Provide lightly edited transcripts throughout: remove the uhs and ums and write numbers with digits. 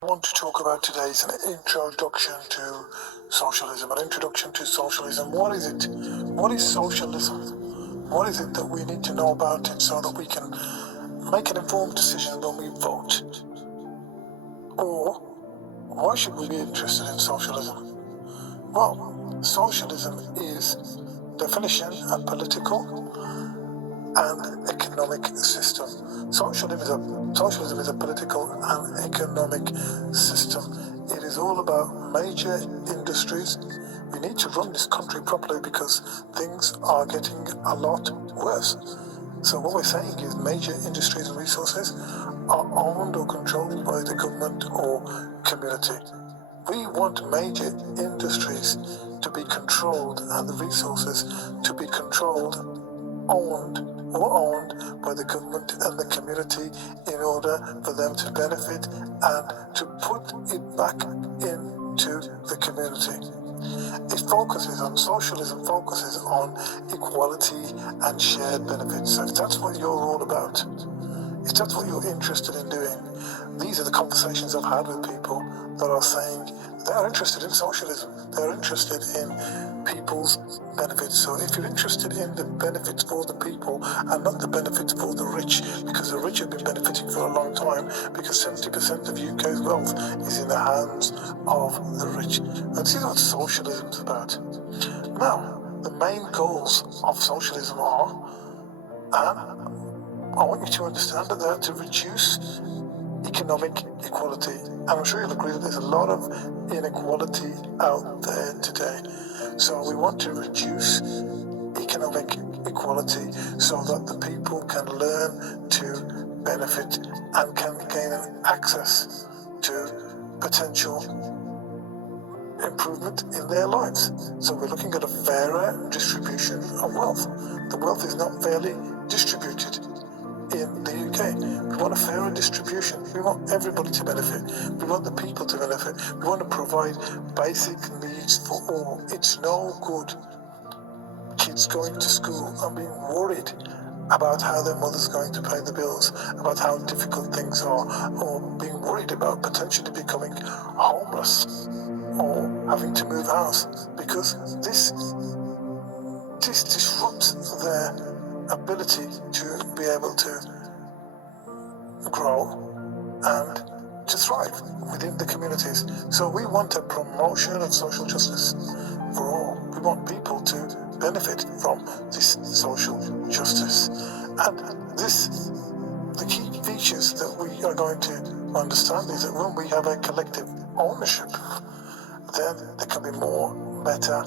I want to talk about today is an introduction to socialism. An introduction to socialism. What is it? What is socialism? What is it that we need to know about it so that we can make an informed decision when we vote? Or why should we be interested in socialism? Well, socialism is definition a political and economic system. Socialism is a political and economic system. It is all about major industries. We need to run this country properly because things are getting a lot worse. So what we're saying is major industries and resources are owned or controlled by the government or community. We want major industries to be controlled and the resources to be controlled, owned by the government and the community in order for them to benefit and to put it back into the community. Socialism focuses on equality and shared benefits. So if that's what you're all about, if that's what you're interested in doing, these are the conversations I've had with people that are saying they are interested in socialism. They're interested in people's benefits. So if you're interested in the benefits for the people and not the benefits for the rich, because the rich have been benefiting for a long time, because 70% of UK's wealth is in the hands of the rich. And this is what socialism is about. Now, the main goals of socialism are, I want you to understand that they're to reduce economic equality. And I'm sure you'll agree that there's a lot of inequality out there today. So we want to reduce economic equality so that the people can learn to benefit and can gain access to potential improvement in their lives. So we're looking at a fairer distribution of wealth. The wealth is not fairly distributed in the UK. We want a fairer distribution. We want everybody to benefit. We want the people to benefit. We want to provide basic needs for all. It's no good kids going to school and being worried about how their mother's going to pay the bills, about how difficult things are, or being worried about potentially becoming homeless or having to move house, because this disrupts their ability to be able to grow and to thrive within the communities. So we want a promotion of social justice for all. We want people to benefit from this social justice. And the key features that we are going to understand is that when we have a collective ownership, then there can be more better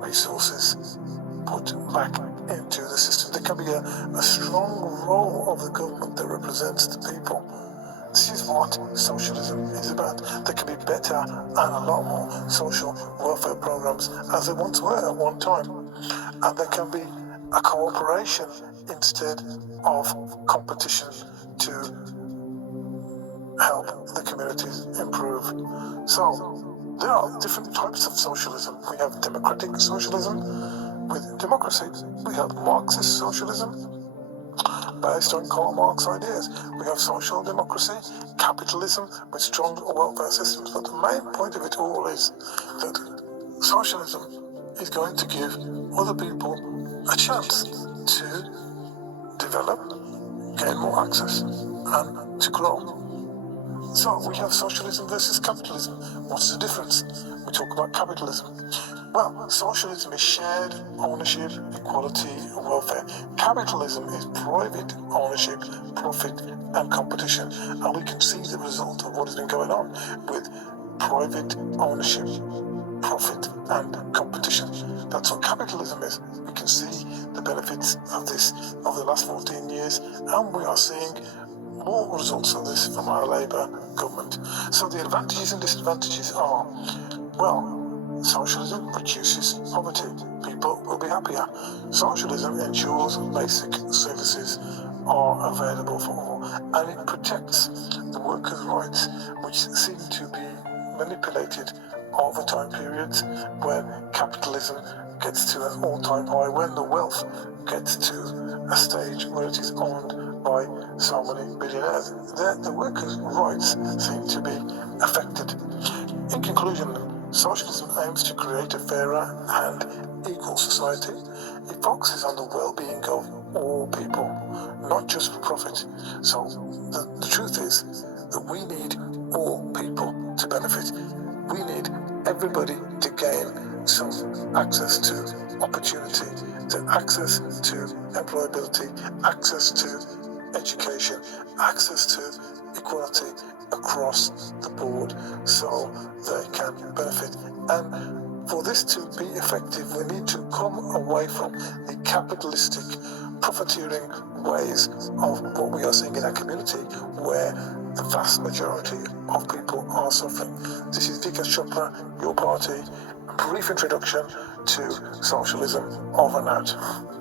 resources put back into the system. There can be a strong role of the government that represents the people. This is what socialism is about. There can be better and a lot more social welfare programs as there once were at one time. And there can be a cooperation instead of competition to help the communities improve. So there are different types of socialism. We have democratic socialism. With democracy, we have Marxist socialism based on Karl Marx ideas. We have social democracy, capitalism with strong welfare systems. But the main point of it all is that socialism is going to give other people a chance to develop, gain more access, and to grow. So we have socialism versus capitalism. What's the difference? We talk about capitalism. Well, socialism is shared ownership, equality, and welfare. Capitalism is private ownership, profit, and competition. And we can see the result of what has been going on with private ownership, profit, and competition. That's what capitalism is. We can see the benefits of this over the last 14 years, and we are seeing more results of this from our Labour government. So the advantages and disadvantages are, well, socialism reduces poverty. People will be happier. Socialism ensures basic services are available for all, and it protects the workers' rights, which seem to be manipulated over time periods when capitalism gets to an all-time high, when the wealth gets to a stage where it is owned by so many billionaires. The workers' rights seem to be affected conclusion, socialism aims to create a fairer and equal society. It focuses on the well-being of all people, not just profit. So the truth is that we need all people to benefit. We need everybody to gain some access to opportunity, to access to employability, access to education, access to equality across the board so they can benefit. And for this to be effective, we need to come away from the capitalistic, profiteering ways of what we are seeing in our community, where the vast majority of people are suffering. This is Vikas Chopra, your party. Brief introduction to socialism. Over and out.